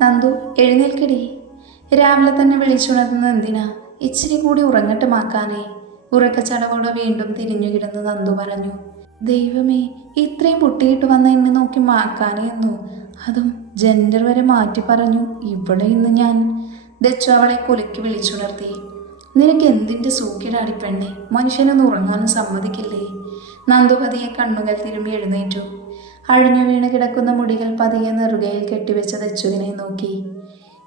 നന്ദു, എഴുന്നേൽക്കടി. രാവിലെ തന്നെ വിളിച്ചുണർത്തുന്നത് എന്തിനാ? ഇച്ചിരി കൂടി ഉറങ്ങട്ട് മാക്കാനേ. ഉറക്കച്ചടവോടെ വീണ്ടും തിരിഞ്ഞു കിടന്ന് നന്ദു പറഞ്ഞു. ദൈവമേ, ഇത്രയും പൊട്ടിയിട്ട് വന്ന എന്നെ നോക്കി മാക്കാനേ എന്നു, അതും ജെൻഡർ വരെ മാറ്റി പറഞ്ഞു. ഇവിടെ ഇന്ന് ഞാൻ. ദച്ചു അവളെ കുലുക്കി വിളിച്ചുണർത്തി. നിനക്ക് എന്തിൻ്റെ സൂക്കേടാടി പെണ്ണെ? മനുഷ്യനൊന്ന് ഉറങ്ങാനും സമ്മതിക്കില്ലേ? നന്ദു പതിയെ കണ്ണുകൾ തിരുമ്പി എഴുന്നേറ്റു. അഴിഞ്ഞു വീണ് കിടക്കുന്ന മുടികൾ പതിയെ നെറുകയിൽ കെട്ടിവെച്ച ദച്ചുവിനെ നോക്കി.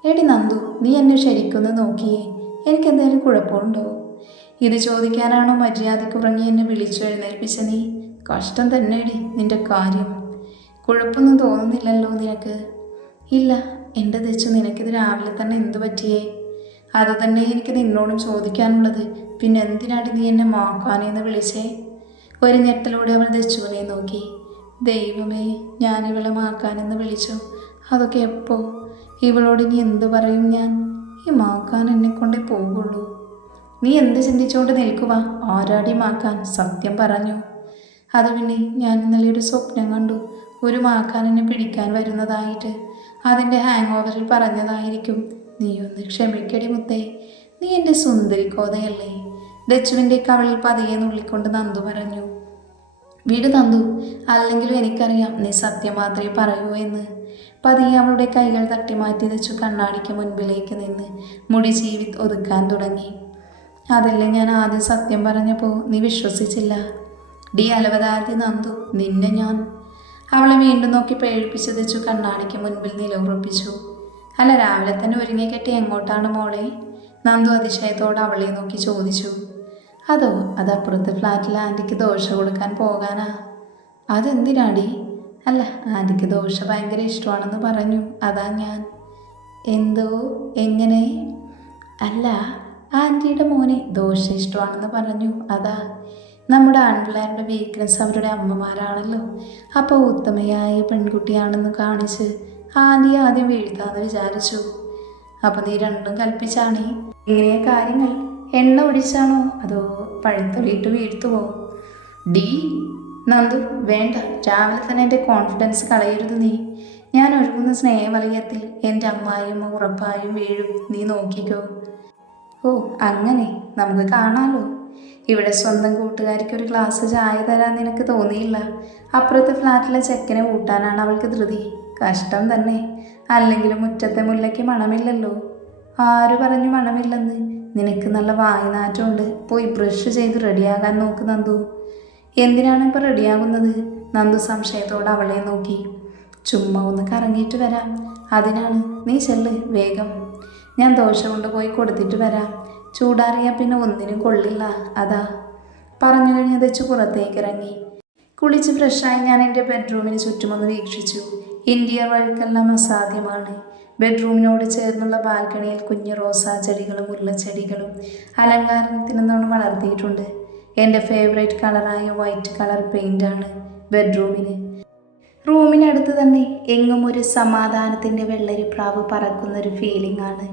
എടി നന്ദു, നീ എന്നെ ശരിക്കൊന്ന് നോക്കിയേ. എനിക്കെന്തായാലും കുഴപ്പമുണ്ടോ? ഇത് ചോദിക്കാനാണോ മര്യാദയ്ക്ക് ഉറങ്ങി എന്നെ വിളിച്ചു എഴുന്നേൽപ്പിച്ച നീ? കഷ്ടം തന്നെയടി നിന്റെ കാര്യം. കുഴപ്പമൊന്നും തോന്നുന്നില്ലല്ലോ നിനക്ക്? ഇല്ല എൻ്റെ ദച്ചു, നിനക്കിത് രാവിലെ തന്നെ എന്തു പറ്റിയേ? അതുതന്നെ എനിക്ക് നിന്നോടും ചോദിക്കാനുള്ളത്. പിന്നെ എന്തിനാടി നീ എന്നെ മാക്കാനെന്ന് വിളിച്ചേ? ഒരു ഞെട്ടലൂടെ അവൾ ദച്ചുവിനെ നോക്കി. ദൈവമേ, ഞാനിവളെ മാക്കാനെന്ന് വിളിച്ചു. അതൊക്കെ എപ്പോ? ഇവളോട് ഇനി എന്തു പറയും ഞാൻ? ഈ മാക്കാൻ എന്നെ കൊണ്ടേ പോകുള്ളൂ. നീ എന്ത് ചിന്തിച്ചുകൊണ്ട് നിൽക്കുക? ആരാടി മാക്കാൻ? സത്യം പറഞ്ഞു. അത് പിന്നെ ഞാൻ ഇന്നലെ ഒരു സ്വപ്നം കണ്ടു. ഒരു മാക്കാൻ എന്നെ പിടിക്കാൻ വരുന്നതായിട്ട്. അതിൻ്റെ ഹാങ് ഓവറിൽ പറഞ്ഞതായിരിക്കും. നീ ഒന്ന് ക്ഷമിക്കടി മുത്തേ. നീ എൻ്റെ സുന്ദരി കോതയല്ലേ? ദച്ചുവിൻ്റെ കവളിൽ പതിയെ നുള്ളിക്കൊണ്ട് നന്ദു പറഞ്ഞു. വീട് നന്ദു, അല്ലെങ്കിലും എനിക്കറിയാം നീ സത്യം മാത്രമേ പറയൂ എന്ന്. പതിയെ അവളുടെ കൈകൾ തട്ടി മാറ്റി ദച്ചു കണ്ണാടിക്ക് മുൻപിലേക്ക് നിന്ന് മുടി ചീവി ഒതുക്കാൻ തുടങ്ങി. അതല്ലേ ഞാൻ ആദ്യം സത്യം പറഞ്ഞപ്പോൾ നീ വിശ്വസിച്ചില്ല. ഡി അലവതാരതി നന്ദു, നിന്നെ ഞാൻ. അവളെ വീണ്ടും നോക്കി പേഴിപ്പിച്ച് ദച്ചു കണ്ണാടിക്ക് മുൻപിൽ നിലയുറപ്പിച്ചു. അല്ല, രാവിലെ തന്നെ ഒരുങ്ങി കെട്ടി എങ്ങോട്ടാണ് മോളെ? നന്ദു അതിശയത്തോടെ അവളെ നോക്കി ചോദിച്ചു. അതോ, അത് അപ്പുറത്തെ ഫ്ലാറ്റിൽ ആൻറ്റിക്ക് ദോശ കൊടുക്കാൻ പോകാനാ. അതെന്തിനാടി? അല്ല, ആൻറ്റിക്ക് ദോശ ഭയങ്കര ഇഷ്ടമാണെന്ന് പറഞ്ഞു, അതാ ഞാൻ. എന്തോ? എങ്ങനെ? അല്ല, ആൻറ്റിയുടെ മോനെ ദോശ ഇഷ്ടമാണെന്ന് പറഞ്ഞു, അതാ. നമ്മുടെ ആൺപിള്ളേരുടെ വീക്ക്നെസ് അവരുടെ അമ്മമാരാണല്ലോ. അപ്പോൾ ഉത്തമയായ പെൺകുട്ടിയാണെന്ന് കാണിച്ച് ആൻറ്റി ആദ്യം വീഴ്ത്താന്ന് വിചാരിച്ചു. അപ്പോൾ നീ രണ്ടും കൽപ്പിച്ചാണേ? എങ്ങനെയാ കാര്യങ്ങൾ? എണ്ണ ഒടിച്ചാണോ അതോ പഴുത്തൊലിയിട്ട് വീഴ്ത്തുവോ? ഡി നന്ദു, വേണ്ട. രാവിലെ തന്നെ എൻ്റെ കോൺഫിഡൻസ് കളയരുത് നീ. ഞാൻ ഒഴുകുന്ന സ്നേഹവലയത്തിൽ എൻ്റെ അമ്മായിയമ്മ ഉറപ്പായും വീഴും, നീ നോക്കിക്കോ. ഓ അങ്ങനെ, നമുക്ക് കാണാമല്ലോ. ഇവിടെ സ്വന്തം കൂട്ടുകാരിക്ക് ഒരു ഗ്ലാസ് ചായ തരാൻ നിനക്ക് തോന്നിയില്ല. അപ്പുറത്തെ ഫ്ലാറ്റിലെ ചെക്കനെ കൂട്ടാനാണ് അവൾക്ക് ധൃതി. കഷ്ടം തന്നെ. അല്ലെങ്കിലും മുറ്റത്തെ മുല്ലയ്ക്ക് മണമില്ലല്ലോ. ആര് പറഞ്ഞു മണമില്ലെന്ന്? നിനക്ക് നല്ല വായുനാറ്റമുണ്ട്. പോയി ബ്രഷ് ചെയ്ത് റെഡിയാകാൻ നോക്ക് നന്ദു. എന്തിനാണ് ഇപ്പോൾ റെഡിയാകുന്നത്? നന്ദു സംശയത്തോടെ അവളെ നോക്കി. ചുമ്മാ ഒന്ന് കറങ്ങിയിട്ട് വരാം, അതിനാണ്. നീ ചെല്ല് വേഗം. ഞാൻ ദോശ കൊണ്ടുപോയി കൊടുത്തിട്ട് വരാം. ചൂടാറിയാൽ പിന്നെ ഒന്നിനും കൊള്ളില്ല, അതാ. പറഞ്ഞു കഴിഞ്ഞ് ദച്ചു പുറത്തേക്ക് ഇറങ്ങി. കുളിച്ച് ഫ്രഷായി ഞാൻ എൻ്റെ ബെഡ്റൂമിന് ചുറ്റുമൊന്ന് വീക്ഷിച്ചു. ഇന്റീരിയർ വഴിക്കെല്ലാം അസാധ്യമാണ്. ബെഡ്റൂമിനോട് ചേർന്നുള്ള ബാൽക്കണിയിൽ കുഞ്ഞു റോസാ ചെടികളും മുല്ലച്ചെടികളും അലങ്കാരത്തിനൊന്നും വളർത്തിയിട്ടുണ്ട്. എൻ്റെ ഫേവറേറ്റ് കളറായ വൈറ്റ് കളർ പെയിൻ്റാണ് ബെഡ്റൂമിന്. റൂമിനടുത്ത് തന്നെ എങ്ങും ഒരു സമാധാനത്തിൻ്റെ വെള്ളരിപ്രാവ് പറക്കുന്നൊരു ഫീലിംഗ് ആണ്.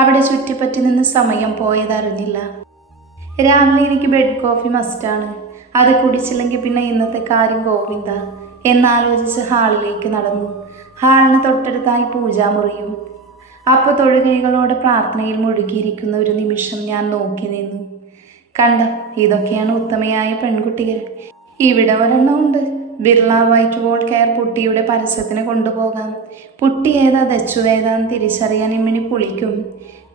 അവിടെ ചുറ്റിപ്പറ്റി നിന്ന് സമയം പോയതറിഞ്ഞില്ല. രാവിലെ എനിക്ക് ബെഡ് കോഫി മസ്റ്റാണ്. അത് കുടിച്ചില്ലെങ്കിൽ പിന്നെ ഇന്നത്തെ കാര്യം ഗോവിന്ദ എന്നാലോചിച്ച് ഹാളിലേക്ക് നടന്നു. ഹാളിന് തൊട്ടടുത്തായി പൂജാമുറിയും. അപ്പോൾ തൊഴുകൈകളോടെ പ്രാർത്ഥനയിൽ മുഴുകിയിരിക്കുന്ന ഒരു നിമിഷം ഞാൻ നോക്കി നിന്നു. കണ്ട, ഇതൊക്കെയാണ് ഉത്തമയായ പെൺകുട്ടികൾ. ഇവിടെ ഒരെണ്ണമുണ്ട്. ബിർള വൈറ്റ് വോൾ കെയർ പുട്ടിയുടെ പരസ്യത്തിന് കൊണ്ടുപോകാം. പുട്ടി ഏതാ ദച്ചു ഏതാന്ന് തിരിച്ചറിയാൻ ഇമ്മിണി പുളിക്കും.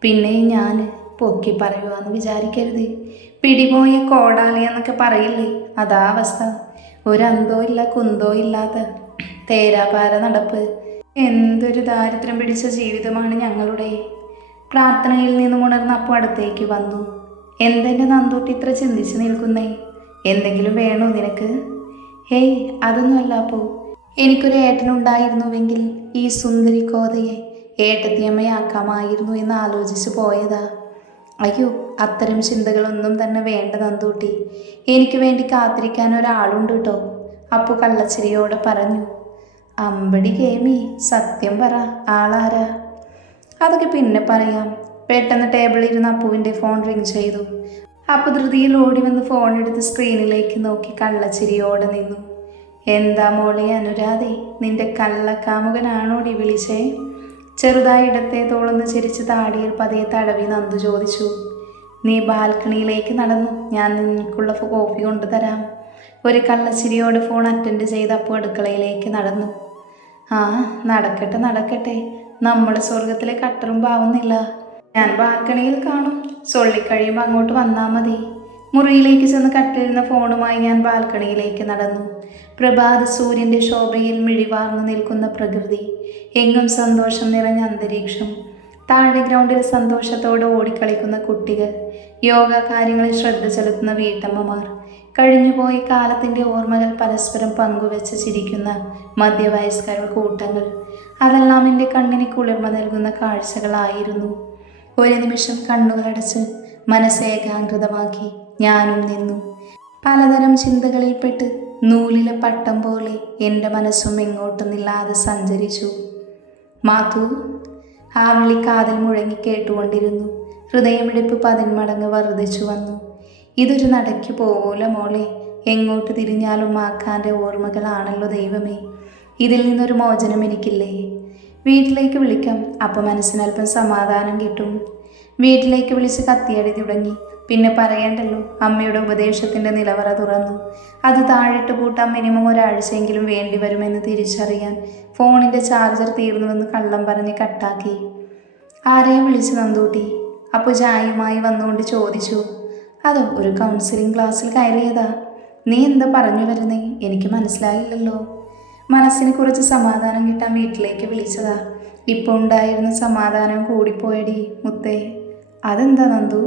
പിന്നെ ഞാൻ പൊക്കി പറയുവാന്ന് വിചാരിക്കരുത്. പിടിപോയ കോടാലി എന്നൊക്കെ പറയില്ലേ, അതാ അവസ്ഥ. ഒരന്തോ ഇല്ല കുന്തോ ഇല്ലാത്ത തേരാപാര നടപ്പ്. എന്തൊരു ദാരിദ്ര്യം പിടിച്ച ജീവിതമാണ് ഞങ്ങളുടെ. പ്രാർത്ഥനയിൽ നിന്നും ഉണർന്നപ്പോൾ അടുത്തേക്ക് വന്നു. എന്തെൻ്റെ നന്ദൂട്ടി ഇത്ര ചിന്തിച്ച് നിൽക്കുന്നേ? എന്തെങ്കിലും വേണോ നിനക്ക്? ഹേയ്, അതൊന്നുമല്ല. അപ്പോൾ എനിക്കൊരു ഏട്ടനുണ്ടായിരുന്നുവെങ്കിൽ ഈ സുന്ദരി കോതയെ ഏട്ടത്തിയമ്മയാക്കാമായിരുന്നു എന്ന് ആലോചിച്ച് പോയതാ. അയ്യോ, അത്തരം ചിന്തകളൊന്നും തന്നെ വേണ്ട നന്ദൂട്ടി. എനിക്ക് വേണ്ടി കാത്തിരിക്കാൻ ഒരാളുണ്ട് കേട്ടോ, അപ്പു കള്ളച്ചിരിയോടെ പറഞ്ഞു. അമ്പടി കേമി, സത്യം പറ, ആളാരാ? അതൊക്കെ പിന്നെ പറയാം. പെട്ടെന്ന് ടേബിളിലിരുന്ന് അപ്പുവിൻ്റെ ഫോൺ റിങ് ചെയ്തു. അപ്പു ധൃതിയിൽ ഓടി വന്ന് ഫോൺ എടുത്ത് സ്ക്രീനിലേക്ക് നോക്കി കള്ളച്ചിരിയോടെ നിന്നു. എന്താ മോളെ അനുരാധേ, നിന്റെ കള്ളക്കാമുകനാണോടി വിളിച്ചേ? ചെറുതായി ഇടത്തെ തോളൊന്ന് ചിരിച്ച് താടിയിൽ പതിയെ തടവി നന്ദു ചോദിച്ചു. നീ ബാൽക്കണിയിലേക്ക് നടന്നു, ഞാൻ നിനക്കുള്ള കോഫി കൊണ്ടുതരാം. ഒരു കള്ളച്ചിരിയോട് ഫോൺ അറ്റൻഡ് ചെയ്തപ്പോൾ അടുക്കളയിലേക്ക് നടന്നു. ആ നടക്കട്ടെ നടക്കട്ടെ, നമ്മൾ സ്വർഗത്തിലേക്ക് അട്ടറുമ്പാവുന്നില്ല. ഞാൻ ബാൽക്കണിയിൽ കാണും, സൊള്ളിക്കഴിയുമ്പോൾ അങ്ങോട്ട് വന്നാൽ മതി. മുറിയിലേക്ക് ചെന്ന് കട്ടിലിരുന്ന ഫോണുമായി ഞാൻ ബാൽക്കണിയിലേക്ക് നടന്നു. പ്രഭാത സൂര്യൻ്റെ ശോഭയിൽ മിഴിവാർന്നു നിൽക്കുന്ന പ്രകൃതി, എങ്ങും സന്തോഷം നിറഞ്ഞ അന്തരീക്ഷം. താഴെ ഗ്രൗണ്ടിൽ സന്തോഷത്തോടെ ഓടിക്കളിക്കുന്ന കുട്ടികൾ, യോഗ കാര്യങ്ങളിൽ ശ്രദ്ധ ചെലുത്തുന്ന വീട്ടമ്മമാർ, കഴിഞ്ഞുപോയ കാലത്തിൻ്റെ ഓർമ്മകൾ പരസ്പരം പങ്കുവെച്ച് ചിരിക്കുന്ന മധ്യവയസ്കരുടെ കൂട്ടങ്ങൾ. അതെല്ലാം എൻ്റെ കണ്ണിന് കുളിർമ നൽകുന്ന കാഴ്ചകളായിരുന്നു. ഒരു നിമിഷം കണ്ണുകളടച്ച് മനസ്സേകാഗ്രതമാക്കി ഞാനും നിന്നു. പലതരം ചിന്തകളിൽപ്പെട്ട് നൂലിലെ പട്ടം പോലെ എൻ്റെ മനസ്സും എങ്ങോട്ടൊന്നില്ലാതെ സഞ്ചരിച്ചു. മാധു, ആ വിളി കാതിൽ മുഴങ്ങി കേട്ടുകൊണ്ടിരുന്നു. ഹൃദയമിടിപ്പ് 10 മടങ്ങ് വർദ്ധിച്ചു വന്നു. ഇതൊരു നടയ്ക്ക് പോകൂല മോളെ, എങ്ങോട്ട് തിരിഞ്ഞാലും മാക്കാൻ്റെ ഓർമ്മകളാണല്ലോ ദൈവമേ. ഇതിൽ നിന്നൊരു മോചനം എനിക്കില്ലേ? വീട്ടിലേക്ക് വിളിക്കാം, അപ്പം മനസ്സിനല്പം സമാധാനം കിട്ടും. വീട്ടിലേക്ക് വിളിച്ച് കത്തിയടി തുടങ്ങി. പിന്നെ പറയേണ്ടല്ലോ, അമ്മയുടെ ഉപദേശത്തിൻ്റെ നിലവറ തുറന്നു. അത് താഴിട്ട് പൂട്ടാൻ മിനിമം ഒരാഴ്ചയെങ്കിലും വേണ്ടി വരുമെന്ന് തിരിച്ചറിയാൻ ഫോണിൻ്റെ ചാർജർ തീർന്നുവെന്ന് കള്ളം പറഞ്ഞ് കട്ടാക്കി. ആരെയും വിളിച്ച് നന്ദൂട്ടി. അപ്പോൾ ചായയുമായി വന്നുകൊണ്ട് ചോദിച്ചു, അതോ ഒരു കൗൺസിലിംഗ് ക്ലാസ്സിൽ കയറിയതാ? നീ എന്താ പറഞ്ഞു വരുന്നേ? എനിക്ക് മനസ്സിലായില്ലല്ലോ. മനസ്സിന് കുറച്ച് സമാധാനം കിട്ടാൻ വീട്ടിലേക്ക് വിളിച്ചതാ. ഇപ്പോൾ ഉണ്ടായിരുന്ന സമാധാനം കൂടിപ്പോയടി മുത്തേ. അതെന്താ നന്ദു?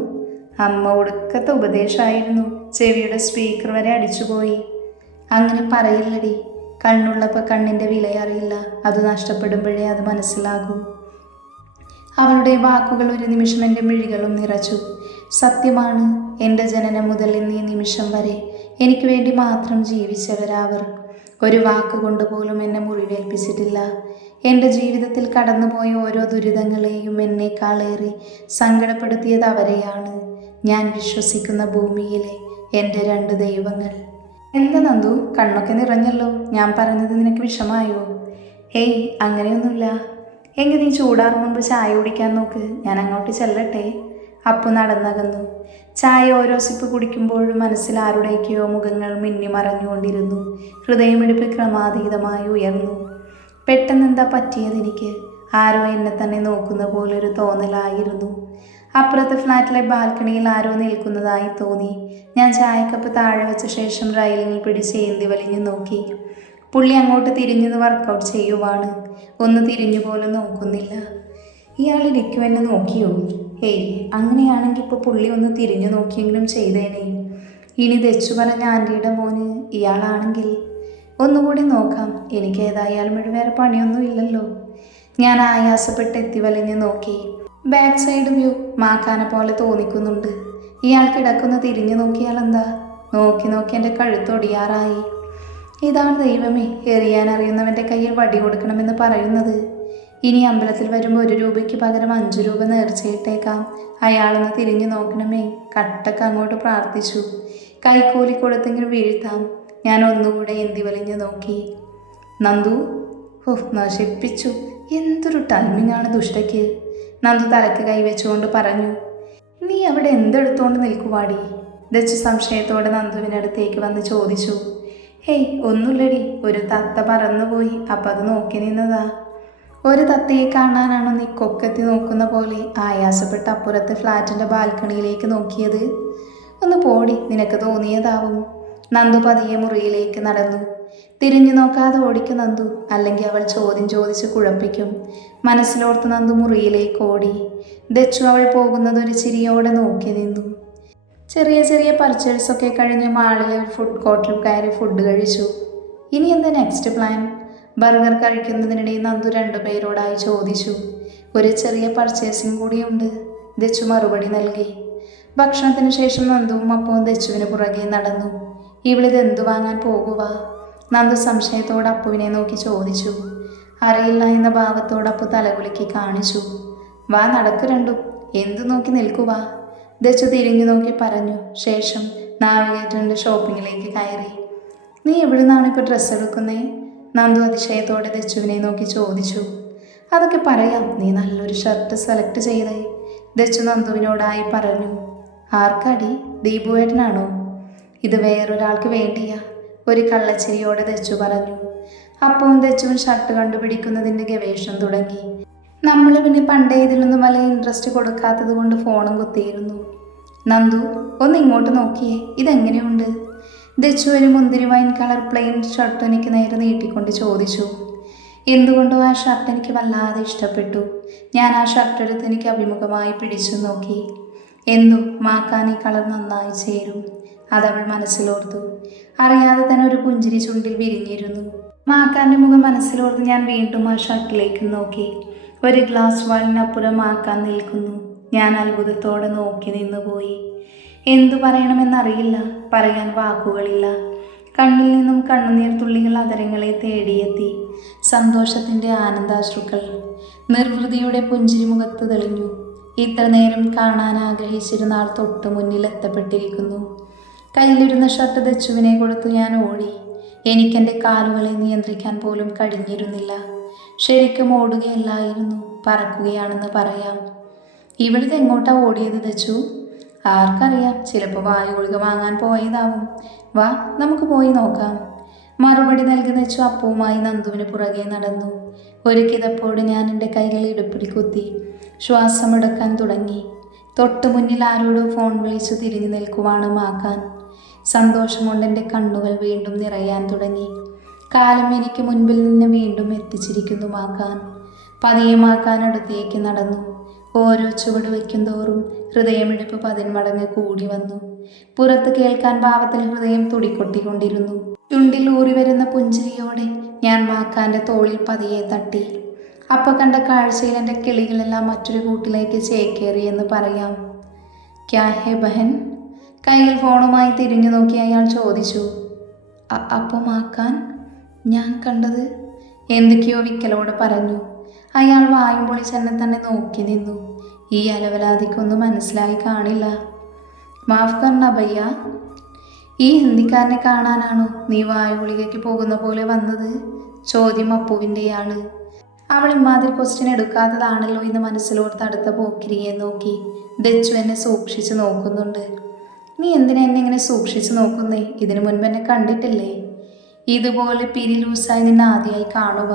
അമ്മ ഒടുക്കത്തെ ഉപദേശമായിരുന്നു, ചെവിയുടെ സ്പീക്കർ വരെ അടിച്ചുപോയി. അങ്ങനെ പറയില്ലടി, കണ്ണുള്ളപ്പോൾ കണ്ണിൻ്റെ വിലയറിയില്ല, അത് നഷ്ടപ്പെടുമ്പോഴേ അത് മനസ്സിലാകൂ. അവളുടെ വാക്കുകൾ ഒരു നിമിഷം എൻ്റെ മിഴികളും നിറച്ചു. സത്യമാണ്, എൻ്റെ ജനനം മുതൽ ഇന്നീ നിമിഷം വരെ എനിക്ക് വേണ്ടി മാത്രം ജീവിച്ചവരാവർ. ഒരു വാക്കുകൊണ്ട് പോലും എന്നെ മുറിവേൽപ്പിച്ചിട്ടില്ല. എൻ്റെ ജീവിതത്തിൽ കടന്നുപോയ ഓരോ ദുരിതങ്ങളെയും എന്നേക്കാളേറെ സങ്കടപ്പെടുത്തിയത് അവരെയാണ്. ഞാൻ വിശ്വസിക്കുന്ന ഭൂമിയിലെ എൻ്റെ 2 ദൈവങ്ങൾ. എന്താ നന്ദു, കണ്ണൊക്കെ നിറഞ്ഞല്ലോ. ഞാൻ പറഞ്ഞത് നിനക്ക് വിഷമായോ? ഹേയ്, അങ്ങനെയൊന്നുമില്ല. എങ്കിൽ നീ ചൂടാറും മുൻപ് ചായ കുടിക്കാൻ നോക്ക്, ഞാൻ അങ്ങോട്ട് ചെല്ലട്ടെ. അപ്പു നടന്നകന്നു. ചായ ഓരോ സിപ്പ് കുടിക്കുമ്പോഴും മനസ്സിൽ ആരുടെയൊക്കെയോ മുഖങ്ങൾ മിന്നിമറഞ്ഞുകൊണ്ടിരുന്നു. ഹൃദയമിടിപ്പ് ക്രമാതീതമായി ഉയർന്നു. പെട്ടെന്നെന്താ പറ്റിയതെനിക്ക്? ആരോ എന്നെ തന്നെ നോക്കുന്ന പോലൊരു തോന്നലായിരുന്നു. അപ്പുറത്തെ ഫ്ലാറ്റിലെ ബാൽക്കണിയിൽ ആരോ നിൽക്കുന്നതായി തോന്നി. ഞാൻ ചായക്കപ്പ് താഴെ വെച്ച ശേഷം റൈലിൽ പിടിച്ച് ഏന്തി വലിഞ്ഞു നോക്കി. പുള്ളി അങ്ങോട്ട് തിരിഞ്ഞത് വർക്കൗട്ട് ചെയ്യുവാണ്. ഒന്ന് തിരിഞ്ഞു പോലും നോക്കുന്നില്ല. ഇയാൾ ഇരിക്കും എന്നെ നോക്കിയോ? ഏയ്, അങ്ങനെയാണെങ്കിൽ ഇപ്പോൾ പുള്ളി ഒന്ന് തിരിഞ്ഞു നോക്കിയെങ്കിലും ചെയ്തേനെ. ഇനി തെച്ചു പറഞ്ഞ ആൻറ്റിയുടെ മോന് ഇയാളാണെങ്കിൽ ഒന്നുകൂടി നോക്കാം. എനിക്ക് ഏതായാലും വേറെ പണിയൊന്നും ഇല്ലല്ലോ. ഞാൻ ആയാസപ്പെട്ട് എത്തി വലിഞ്ഞു നോക്കി. ബാക്ക് സൈഡ് വ്യൂ മാക്കാനെ പോലെ തോന്നിക്കുന്നുണ്ട്. ഇയാൾ കിടക്കുന്ന തിരിഞ്ഞു നോക്കിയാൽ എന്താ? നോക്കി നോക്കി എൻ്റെ കഴുത്തൊടിയാറായി. ഇതാണ് ദൈവമേ, എറിയാൻ അറിയുന്നവൻ്റെ കയ്യിൽ വടി കൊടുക്കണമെന്ന് പറയുന്നത്. ഇനി അമ്പലത്തിൽ വരുമ്പോൾ 1 രൂപയ്ക്ക് പകരം 5 രൂപ നേർച്ചയിട്ടേക്കാം. അയാളൊന്ന് തിരിഞ്ഞു നോക്കണമേ. കട്ടക്ക് അങ്ങോട്ട് പ്രാർത്ഥിച്ചു. കൈക്കൂലി കൊടുത്തെങ്കിലും വീഴ്ത്താം. ഞാൻ ഒന്നുകൂടെ എന്തി വലിഞ്ഞു നോക്കി. നന്ദു, നശിപ്പിച്ചു. എന്തൊരു ടൈമിംഗ് ആണ് ദുഷ്ടയ്ക്ക്. നന്ദു തലക്ക് കൈവച്ചുകൊണ്ട് പറഞ്ഞു. നീ അവിടെ എന്തെടുത്തോണ്ട് നിൽക്കുവാടി? ദച്ചു സംശയത്തോടെ നന്ദുവിനടുത്തേക്ക് വന്ന് ചോദിച്ചു. ഹേയ്, ഒന്നുമില്ലടി, ഒരു തത്ത പറന്നുപോയി, അപ്പം അത് നോക്കി നിന്നതാ. ഒരു തത്തയെ കാണാനാണോ നീ കൊക്കെത്തി നോക്കുന്ന പോലെ ആയാസപ്പെട്ട് അപ്പുറത്തെ ഫ്ലാറ്റിൻ്റെ ബാൽക്കണിയിലേക്ക് നോക്കിയത്? ഒന്ന് പോടി, നിനക്ക് തോന്നിയതാവും. നന്ദു പതിയെ മുറിയിലേക്ക് നടന്നു. തിരിഞ്ഞു നോക്കാതെ ഓടിക്കും നന്ദു, അല്ലെങ്കിൽ അവൾ ചോദ്യം ചോദിച്ച് കുഴപ്പിക്കും. മനസ്സിലോർത്ത് നന്ദു മുറിയിലേക്ക് ഓടി. ദച്ചു അവൾ പോകുന്നത് ഒരു ചിരിയോടെ നോക്കി നിന്നു. ചെറിയ ചെറിയ പർച്ചേഴ്സൊക്കെ കഴിഞ്ഞ് മാളിലെ ഫുഡ് കോർട്ടിൽ കയറി ഫുഡ് കഴിച്ചു. ഇനി എന്താ നെക്സ്റ്റ് പ്ലാൻ? ബർഗർ കഴിക്കുന്നതിനിടെ നന്ദു 2 പേരോടായി ചോദിച്ചു. ഒരു ചെറിയ പർച്ചേസിങ് കൂടിയുണ്ട്, ദച്ചു മറുപടി നൽകി. ഭക്ഷണത്തിന് ശേഷം നന്ദുവും അപ്പവും ദച്ചുവിന് പുറകെ നടന്നു. ഇവളിത് എന്തു വാങ്ങാൻ പോകുക? നന്ദു സംശയത്തോടെ അപ്പുവിനെ നോക്കി ചോദിച്ചു. അറിയില്ല എന്ന ഭാവത്തോട് അപ്പു തലകുലുക്കി കാണിച്ചു. വാ, നടക്കു രണ്ടും, എന്തു നോക്കി നിൽക്കുവാ? ദച്ചു തിരിഞ്ഞു നോക്കി പറഞ്ഞു. ശേഷം നാവിഗേറ്ററിൻ്റെ ഷോപ്പിങ്ങിലേക്ക് കയറി. നീ എവിടെ നിന്നാണ് ഇപ്പോൾ ഡ്രസ്സ് എടുക്കുന്നേ? നന്ദു അതിശയത്തോടെ ദച്ചുവിനെ നോക്കി ചോദിച്ചു. അതൊക്കെ പറയാം, നീ നല്ലൊരു ഷർട്ട് സെലക്ട് ചെയ്തേ, ദച്ചു നന്ദുവിനോടായി പറഞ്ഞു. ആർക്കടി? ദീപുവേട്ടനാണോ? ഇത് വേറൊരാൾക്ക് വേണ്ടിയാ, ഒരു കള്ളച്ചിരിയോടെ ദച്ചു പറഞ്ഞു. അപ്പോൾ ദച്ചുവും ഷർട്ട് കണ്ടുപിടിക്കുന്നതിൻ്റെ ഗവേഷണം തുടങ്ങി. നമ്മൾ പിന്നെ പണ്ടേ ഇതിലൊന്നും വലിയ ഇൻട്രസ്റ്റ് കൊടുക്കാത്തത് കൊണ്ട് ഫോണും കുത്തിയിരുന്നു. നന്ദു, ഒന്ന് ഇങ്ങോട്ട് നോക്കിയേ, ഇതെങ്ങനെയുണ്ട്? ദച്ചു ഒരു മുന്തിരി വൈൻ കളർ പ്ലെയിൻ ഷർട്ട് എനിക്ക് നേരെ നീട്ടിക്കൊണ്ട് ചോദിച്ചു. എന്തുകൊണ്ടോ ആ ഷർട്ട് എനിക്ക് വല്ലാതെ ഇഷ്ടപ്പെട്ടു. ഞാൻ ആ ഷർട്ട് എടുത്ത് എനിക്ക് അഭിമുഖമായി പിടിച്ചു നോക്കി. എന്തു മാക്കാൻ ഈ കളർ നന്നായി ചേരും, അതവൾ മനസ്സിലോർത്തു. അറിയാതെ തന്നെ ഒരു പുഞ്ചിരി ചുണ്ടിൽ വിരിഞ്ഞിരുന്നു. മാക്കാൻ്റെ മുഖം മനസ്സിലോർത്ത് ഞാൻ വീണ്ടും ആ ഷർട്ടിലേക്ക് നോക്കി. ഒരു ഗ്ലാസ് വാളിനപ്പുറം മാക്കാൻ നിൽക്കുന്നു. ഞാൻ അത്ഭുതത്തോടെ നോക്കി നിന്നുപോയി. എന്തു പറയണമെന്നറിയില്ല, പറയാൻ വാക്കുകളില്ല. കണ്ണിൽ നിന്നും കണ്ണുനീർ തുള്ളികൾ അതരങ്ങളെ തേടിയെത്തി. സന്തോഷത്തിൻ്റെ ആനന്ദാശ്രുക്കൾ നിർവൃതിയുടെ പുഞ്ചിരി മുഖത്ത് തെളിഞ്ഞു. ഇത്ര നേരം കാണാൻ ആഗ്രഹിച്ചിരുന്ന ആൾ തൊട്ട് മുന്നിൽ എത്തപ്പെട്ടിരിക്കുന്നു. കയ്യിലിരുന്ന ഷർട്ട് ദച്ചുവിനെ കൊടുത്തു ഞാൻ ഓടി. എനിക്കെൻ്റെ കാലുകളെ നിയന്ത്രിക്കാൻ പോലും കഴിഞ്ഞിരുന്നില്ല. ശരിക്കും ഓടുകയല്ലായിരുന്നു, പറക്കുകയാണെന്ന് പറയാം. ഇവിടുത്തെ എങ്ങോട്ടാ ഓടിയത് ദച്ചു? ആർക്കറിയാം, ചിലപ്പോൾ വായുഗുളിക വാങ്ങാൻ പോയതാവും. വാ, നമുക്ക് പോയി നോക്കാം. മറുപടി നൽകി ദച്ചു അപ്പവുമായി നന്ദുവിന് പുറകെ നടന്നു. ഒരു കിതപ്പോട് ഞാൻ എൻ്റെ കൈകൾ ഇടുപ്പിൽ കുത്തി ശ്വാസമെടുക്കാൻ തുടങ്ങി. തൊട്ടു മുന്നിൽ ആരോടോ ഫോൺ വിളിച്ചു തിരിഞ്ഞു നിൽക്കുവാണ് മാക്കാൻ. സന്തോഷം കൊണ്ട് എൻ്റെ കണ്ണുകൾ വീണ്ടും നിറയാൻ തുടങ്ങി. കാലം എനിക്ക് മുൻപിൽ നിന്ന് വീണ്ടും എത്തിച്ചിരിക്കുന്നു മാക്കാൻ. പതിയെ മാക്കാൻ അടുത്തേക്ക് നടന്നു. ഓരോ ചുവട് വയ്ക്കും തോറും ഹൃദയമിടിപ്പ് 10 മടങ്ങ് കൂടി വന്നു. പുറത്ത് കേൾക്കാൻ ഭാവത്തിൽ ഹൃദയം തുടികൊട്ടിക്കൊണ്ടിരുന്നു. ചുണ്ടിൽ ഊറി വരുന്ന പുഞ്ചിരിയോടെ ഞാൻ മാക്കാൻ്റെ തോളിൽ പതിയെ തട്ടി. അപ്പോൾ കണ്ട കാഴ്ചയിൽ എൻ്റെ കിളികളെല്ലാം മറ്റൊരു കൂട്ടിലേക്ക് ചേക്കേറിയെന്ന് പറയാം. ക്യാ ഹേ ബഹൻ? കയ്യിൽ ഫോണുമായി തിരിഞ്ഞു നോക്കി അയാൾ ചോദിച്ചു. അപ്പോൾ മാക്കാൻ ഞാൻ കണ്ടത് എന്തൊക്കെയോ വിക്കലോട് പറഞ്ഞു. അയാൾ വായും പൊളിച്ചെന്നെ തന്നെ നോക്കി നിന്നു. ഈ അലവലാതിക്കൊന്നും മനസ്സിലായി കാണില്ല. മാഫ് കർണ ഭയ്യ, ഈ ഹിന്ദിക്കാരനെ കാണാനാണോ നീ വായുഗുളികയ്ക്ക് പോകുന്ന പോലെ വന്നത്? ചോദ്യം അപ്പുവിൻ്റെയാണ്. അവൾ ഇമാതിരി ക്വസ്റ്റ്യൻ എടുക്കാത്തതാണല്ലോ എന്ന് മനസ്സിലോർത്ത് അടുത്ത പോക്കിരിയെ നോക്കി. ദച്ചു എന്നെ സൂക്ഷിച്ച് നോക്കുന്നുണ്ട്. നീ എന്തിനാ എന്നെ ഇങ്ങനെ സൂക്ഷിച്ച് നോക്കുന്നേ? ഇതിനു മുൻപ് എന്നെ കണ്ടിട്ടില്ലേ? ഇതുപോലെ പിരി ലൂസായി നിന്നെ ആദ്യമായി കാണുക.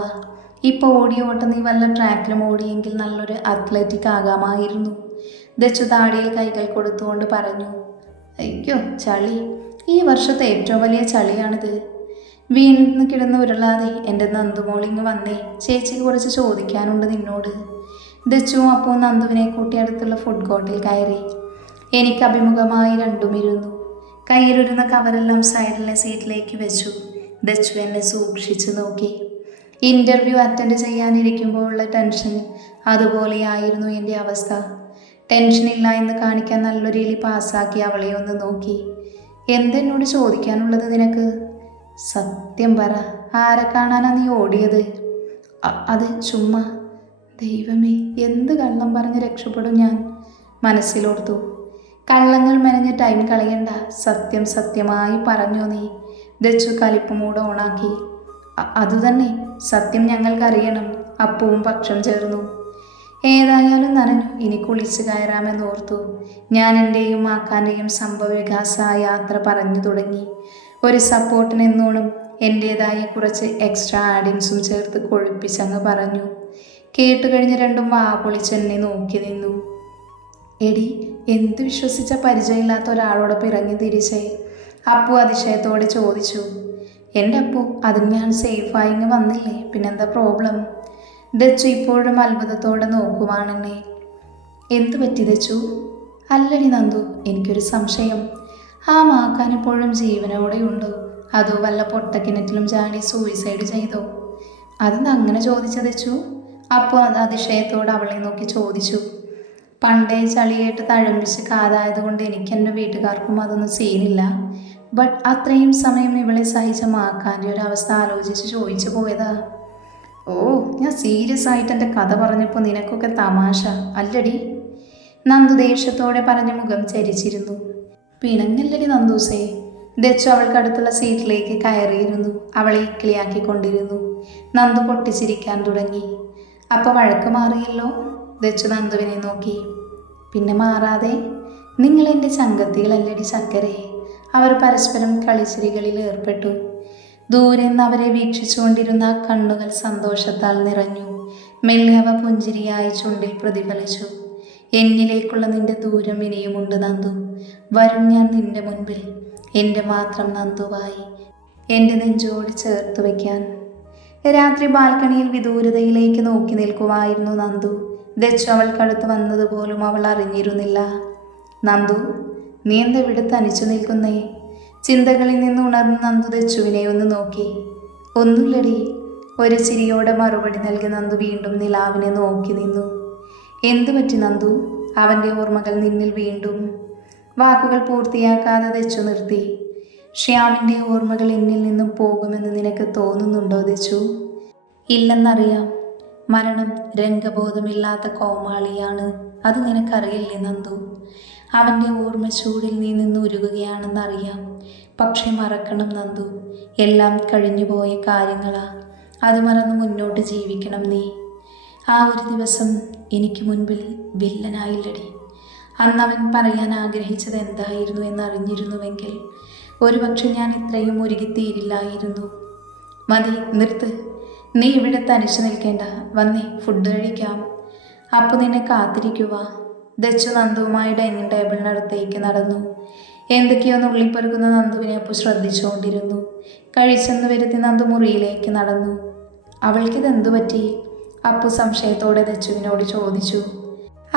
ഇപ്പോൾ ഓട്ടം നീ വല്ല ട്രാക്കിലും ഓടിയെങ്കിൽ നല്ലൊരു അത്ലറ്റിക് ആകാമായിരുന്നു. ദച്ചു താടിയിൽ കൈകൾ കൊടുത്തുകൊണ്ട് പറഞ്ഞു. അയ്യോ ചളി, ഈ വർഷത്തെ ഏറ്റവും വലിയ ചളിയാണിത്. വീണ് കിടന്ന് ഉരുളാതെ എൻ്റെ നന്ദുമോളിങ് വന്നേ, ചേച്ചിക്ക് കുറച്ച് ചോദിക്കാനുണ്ട് നിന്നോട്. ദച്ചുവും അപ്പോൾ നന്ദുവിനെ കൂട്ടി അടുത്തുള്ള ഫുഡ് കോർട്ടിൽ കയറി. എനിക്ക് അഭിമുഖമായി രണ്ടും ഇരുന്നു. കയ്യിലിരുന്ന കവറെല്ലാം സൈഡിലെ സീറ്റിലേക്ക് വെച്ചു. ദച്ചു എന്നെ സൂക്ഷിച്ചു നോക്കി. ഇൻ്റർവ്യൂ അറ്റൻഡ് ചെയ്യാനിരിക്കുമ്പോൾ ഉള്ള ടെൻഷൻ അതുപോലെയായിരുന്നു എൻ്റെ അവസ്ഥ. ടെൻഷനില്ല എന്ന് കാണിക്കാൻ നല്ലൊരു രീതി പാസ്സാക്കി അവളെ ഒന്ന് നോക്കി. എന്തെന്നോട് ചോദിക്കാനുള്ളത് നിനക്ക്? സത്യം പറ, ആരെ കാണാനാ നീ ഓടിയത്? അത് ചുമ്മാ. ദൈവമേ, എന്ത് കള്ളം പറഞ്ഞ് രക്ഷപ്പെടും ഞാൻ മനസ്സിലോർത്തു. കള്ളങ്ങൾ മെനഞ്ഞ് ടൈം കളയണ്ട, സത്യം സത്യമായി പറഞ്ഞോ നീ? ദച്ചു കലിപ്പ് മൂട് ഓണാക്കി. അതുതന്നെ, സത്യം ഞങ്ങൾക്കറിയണം. അപ്പവും പക്ഷം ചേർന്നു. ഏതായാലും നനഞ്ഞു, ഇനി കുളിച്ച് കയറാമെന്നോർത്തു. ഞാൻ എൻ്റെയും മാക്കാൻ്റെയും സംഭവവികാസ യാത്ര പറഞ്ഞു തുടങ്ങി. ഒരു സപ്പോർട്ടിനെന്നോണം എൻ്റേതായ കുറച്ച് എക്സ്ട്രാ ആഡിങ്സും ചേർത്ത് കൊഴുപ്പിച്ചങ്ങ് പറഞ്ഞു. കേട്ടുകഴിഞ്ഞ് രണ്ടും വാ പൊളിച്ചെന്നെ നോക്കി നിന്നു. എടി, എന്ത് വിശ്വസിച്ച പരിചയമില്ലാത്ത ഒരാളോടൊപ്പം ഇറങ്ങി തിരിച്ചേ? അപ്പു അതിശയത്തോടെ ചോദിച്ചു. എൻ്റെ അപ്പു, അതിന് ഞാൻ സേഫായി ഇങ്ങ് വന്നില്ലേ, പിന്നെന്താ പ്രോബ്ലം? ദച്ചു ഇപ്പോഴും അത്ഭുതത്തോടെ നോക്കുവാണെന്നെ. എന്തു പറ്റി ദച്ചു? അല്ലടി നന്ദു, എനിക്കൊരു സംശയം. ആ മാക്കാൻ ഇപ്പോഴും ജീവനോടെ ഉണ്ടോ, അതോ വല്ല പൊട്ടക്കിണറ്റിലും ചാടി സൂയിസൈഡ് ചെയ്തോ? അതെന്താ അങ്ങനെ ചോദിച്ച ദച്ചു? അപ്പോൾ അത് അതിശയത്തോടെ അവളെ നോക്കി ചോദിച്ചു. പണ്ടേ ചളിയേട്ട് തഴമ്പിച്ച് കാതായതുകൊണ്ട് എനിക്ക് എൻ്റെ വീട്ടുകാർക്കും അതൊന്നും സീനില്ല. ബട്ട് അത്രയും സമയം ഇവളെ സഹിച്ച മാക്കാൻ്റെ ഒരു അവസ്ഥ ആലോചിച്ച് ചോദിച്ചു പോയതാ. ഓ, ഞാൻ സീരിയസ് ആയിട്ട് എൻ്റെ കഥ പറഞ്ഞപ്പോൾ നിനക്കൊക്കെ തമാശ അല്ലടി? നന്ദു ദേഷ്യത്തോടെ പറഞ്ഞ മുഖം ചരിച്ചിരുന്നു. പിണങ്ങല്ലടി നന്ദൂസേ. ദച്ചു അവൾക്കടുത്തുള്ള സീറ്റിലേക്ക് കയറിയിരുന്നു. അവളെ ഇക്കിളിയാക്കിക്കൊണ്ടിരുന്നു. നന്ദു പൊട്ടിച്ചിരിക്കാൻ തുടങ്ങി. അപ്പോൾ വഴക്ക് മാറിയല്ലോ? ദച്ചു നന്ദുവിനെ നോക്കി. പിന്നെ മാറാതെ. നിങ്ങൾ എൻ്റെ ചങ്കത്തികളല്ലടി ചക്കരെ. അവർ പരസ്പരം കളിച്ചിരികളിൽ ഏർപ്പെട്ടു. ദൂരെ നിന്ന് അവരെ വീക്ഷിച്ചുകൊണ്ടിരുന്ന കണ്ണുകൾ സന്തോഷത്താൽ നിറഞ്ഞു. മെല്ലെ അവ പുഞ്ചിരിയായി ചുണ്ടിൽ പ്രതിഫലിച്ചു. എന്നിലേക്കുള്ള നിന്റെ ദൂരം ഇനിയുമുണ്ട് നന്ദു. വരും ഞാൻ നിന്റെ മുൻപിൽ, എൻ്റെ മാത്രം നന്ദുവായി, എൻ്റെ നെഞ്ചോട് ചേർത്ത് വയ്ക്കാൻ. രാത്രി ബാൽക്കണിയിൽ വിദൂരതയിലേക്ക് നോക്കി നിൽക്കുമായിരുന്നു നന്ദു. ദച്ചു അവൾക്കടുത്ത് വന്നതുപോലും അവൾ അറിഞ്ഞിരുന്നില്ല. നന്ദു, നീ എന്തെവിടെ തനിച്ചു നിൽക്കുന്നേ? ചിന്തകളിൽ നിന്ന് ഉണർന്ന് നന്ദു ദച്ചുവിനെ ഒന്ന് നോക്കി. ഒന്നുമില്ലടി. ഒരു ചിരിയോടെ മറുപടി നൽകി നന്ദു വീണ്ടും നിലാവിനെ നോക്കി നിന്നു. എന്തു പറ്റി നന്ദു? അവൻ്റെ ഓർമ്മകൾ നിന്നിൽ വീണ്ടും. വാക്കുകൾ പൂർത്തിയാക്കാതെ ദച്ചു നിർത്തി. ശ്യാമിൻ്റെ ഓർമ്മകൾ എന്നിൽ നിന്നും പോകുമെന്ന് നിനക്ക് തോന്നുന്നുണ്ടോ ദച്ചു? ഇല്ലെന്നറിയാം. മരണം രംഗബോധമില്ലാത്ത കോമാളിയാണ്. അത് നിനക്കറിയില്ലേ നന്ദു? അവൻ്റെ ഓർമ്മ ചൂടിൽ നീ നിന്ന് ഉരുകുകയാണെന്നറിയാം. പക്ഷെ മറക്കണം നന്ദു. എല്ലാം കഴിഞ്ഞുപോയ കാര്യങ്ങളാ. അത് മറന്ന് മുന്നോട്ട് ജീവിക്കണം നീ. ആ ഒരു ദിവസം എനിക്ക് മുൻപിൽ വില്ലനായില്ലടി. അന്നവൻ പറയാൻ ആഗ്രഹിച്ചത് എന്തായിരുന്നു എന്നറിഞ്ഞിരുന്നുവെങ്കിൽ ഒരുപക്ഷെ ഞാൻ ഇത്രയും ഉരുകിത്തീരില്ലായിരുന്നു. മതി, നിർത്ത്. നീ ഇവിടെ തനിച്ചു നിൽക്കേണ്ട. വന്നേ, ഫുഡ് കഴിക്കാം. അപ്പോൾ നിന്നെ കാത്തിരിക്കുക. ദച്ചു നന്ദുവുമായി ഡൈനിങ് ടേബിളിനടുത്തേക്ക് നടന്നു. എന്തൊക്കെയോ നുള്ളിപ്പെറുക്കുന്ന നന്ദുവിനെ അപ്പോൾ ശ്രദ്ധിച്ചുകൊണ്ടിരുന്നു. കഴിച്ചെന്ന് വരുത്തി നന്ദു മുറിയിലേക്ക് നടന്നു. അവൾക്കിതെന്തു പറ്റി? അപ്പു സംശയത്തോടെ ദച്ചുവിനോട് ചോദിച്ചു.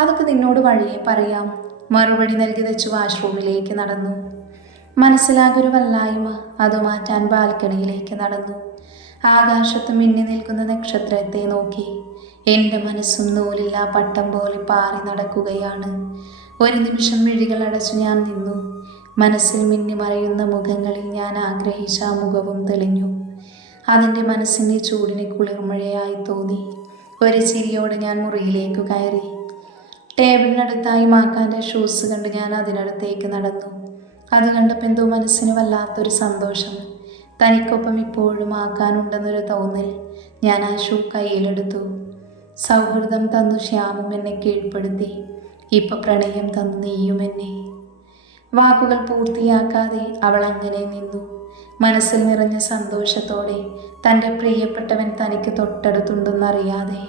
അതൊക്കെ നിന്നോട് വഴിയെ പറയാം. മറുപടി നൽകി ദച്ചു വാഷ്റൂമിലേക്ക് നടന്നു. മനസ്സിലാകൊരു വല്ലായ്മ അത് മാറ്റാൻ ബാൽക്കണിയിലേക്ക് നടന്നു. ആകാശത്ത് മിന്നി നിൽക്കുന്ന നക്ഷത്രത്തെ നോക്കി. എൻ്റെ മനസ്സും നൂലില്ലാ പട്ടം പോലെ പാറി നടക്കുകയാണ്. ഒരു നിമിഷം മിഴികൾ അടച്ചു ഞാൻ നിന്നു. മനസ്സിൽ മിന്നി മറയുന്ന മുഖങ്ങളിൽ ഞാൻ ആഗ്രഹിച്ച ആ മുഖവും തെളിഞ്ഞു. അതെൻ്റെ മനസ്സിൻ്റെ ചൂടിന് കുളിർമഴയായി തോന്നി. ഒരു ചിരിയോടെ ഞാൻ മുറിയിലേക്ക് കയറി. ടേബിളിനടുത്തായി മാക്കാൻ്റെ ഷൂസ് കണ്ട് ഞാൻ അതിനടുത്തേക്ക് നടന്നു. അത് കണ്ടപ്പോൾ എന്തോ മനസ്സിന് വല്ലാത്തൊരു സന്തോഷം. തനിക്കൊപ്പം ഇപ്പോഴും ആക്കാനുണ്ടെന്നൊരു തോന്നൽ. ഞാൻ ആ ഷൂ കയ്യിലെടുത്തു. സൗഹൃദം തന്നു ശ്യാമും എന്നെ കീഴ്പ്പെടുത്തി. ഇപ്പം പ്രണയം തന്നു നീയും എന്നെ. വാക്കുകൾ പൂർത്തിയാക്കാതെ അവൾ അങ്ങനെ നിന്നു. മനസ്സിൽ നിറഞ്ഞ സന്തോഷത്തോടെ തൻ്റെ പ്രിയപ്പെട്ടവൻ തനിക്ക് തൊട്ടടുത്തുണ്ടെന്നറിയാതെ.